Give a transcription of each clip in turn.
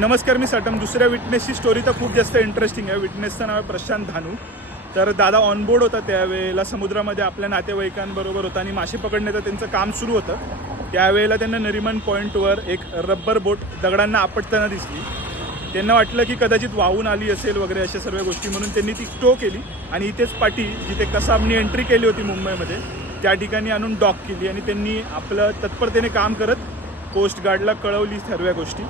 नमस्कार, मी साटम. दुसऱ्या विटनेसची स्टोरी तर खूप जास्त इंटरेस्टिंग आहे. विटनेसचं नाव आहे प्रशांत धानू. तर दादा ऑनबोर्ड होता त्यावेळेला, समुद्रामध्ये आपल्या नातेवाईकांबरोबर होता आणि मासे पकडण्याचं त्यांचं काम सुरू होतं. त्यावेळेला त्यांना नरिमन पॉईंटवर एक रब्बर बोट दगडांना आपटताना दिसली. त्यांना वाटलं की कदाचित वाहून आली असेल वगैरे अशा सर्व गोष्टी, म्हणून त्यांनी ती टो केली आणि इथेच पाठी जिथे कसाबनी एंट्री केली होती मुंबईमध्ये त्या ठिकाणी आणून डॉक केली आणि त्यांनी आपलं तत्परतेने काम करत कोस्ट गार्डला कळवली सर्व गोष्टी.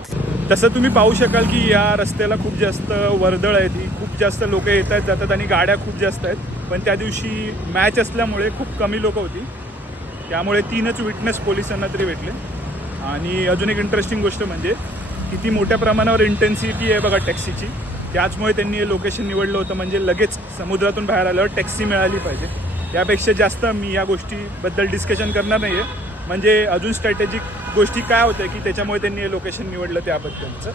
तसं तुम्ही पाहू शकाल की या रस्त्याला खूप जास्त वर्दळ आहे, ती खूप जास्त लोक येत आहेत जातात आणि गाड्या खूप जास्त आहेत. पण त्या दिवशी मॅच असल्यामुळे खूप कमी लोक होती, त्यामुळे 3च विटनेस पोलिसांना तरी भेटले. आणि अजून एक इंटरेस्टिंग गोष्ट म्हणजे किती मोठ्या प्रमाणावर इंटेन्सिटी आहे बघा टॅक्सीची. त्याचमुळे त्यांनी हे लोकेशन निवडलं होतं, म्हणजे लगेच समुद्रातून बाहेर आल्यावर टॅक्सी मिळाली पाहिजे. त्यापेक्षा जास्त मी या गोष्टीबद्दल डिस्कशन करणार नाही आहे. म्हणजे अजून स्ट्रॅटेजिक गोष्टी काय होत्या की त्याच्यामुळे त्यांनी हे लोकेशन निवडलं त्याबद्दलचं.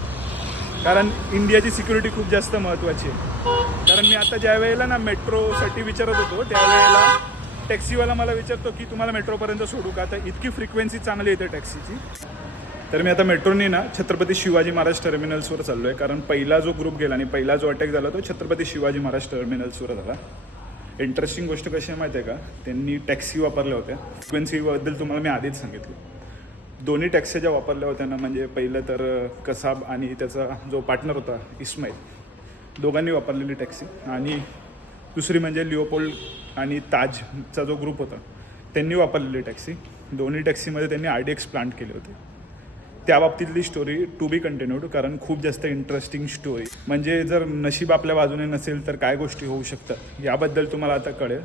कारण इंडियाची सिक्युरिटी खूप जास्त महत्त्वाची आहे. कारण मी आता ज्या वेळेला ना मेट्रोसाठी विचारत होतो त्यावेळेला टॅक्सीवाला मला विचारतो की तुम्हाला मेट्रोपर्यंत सोडू का. आता इतकी फ्रिक्वेन्सी चांगली येते टॅक्सीची. तर मी आता मेट्रोनी ना छत्रपती शिवाजी महाराज टर्मिनल्सवर चाललो आहे. कारण पहिला जो ग्रुप गेला आणि पहिला जो अटॅक झाला तो छत्रपती शिवाजी महाराज टर्मिनल्सवर झाला. इंटरेस्टिंग गोष्ट कशी आहे माहिती आहे का, त्यांनी टॅक्सी वापरल्या होत्या. फ्रिक्वेन्सीबद्दल तुम्हाला मी आधीच सांगितलं. दोन्ही टॅक्सी ज्या वापरल्या होत्या ना, म्हणजे पहिलं तर कसाब आणि त्याचा जो पार्टनर होता इस्माईल, दोघांनी वापरलेली टॅक्सी. आणि दुसरी म्हणजे लिओपोल्ड आणि ताजचा जो ग्रुप होता त्यांनी वापरलेली टॅक्सी. दोन्ही टॅक्सीमध्ये त्यांनी RDX प्लांट केले होते. त्या बाबतीतली स्टोरी टू बी कंटिन्यूड, कारण खूप जास्त इंटरेस्टिंग स्टोरी. म्हणजे जर नशीब आपल्या बाजूने नसेल तर काय गोष्टी होऊ शकतात याबद्दल तुम्हाला आता कळेल.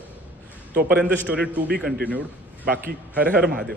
तोपर्यंत स्टोरी टू बी कंटिन्यूड. बाकी हर हर महादेव.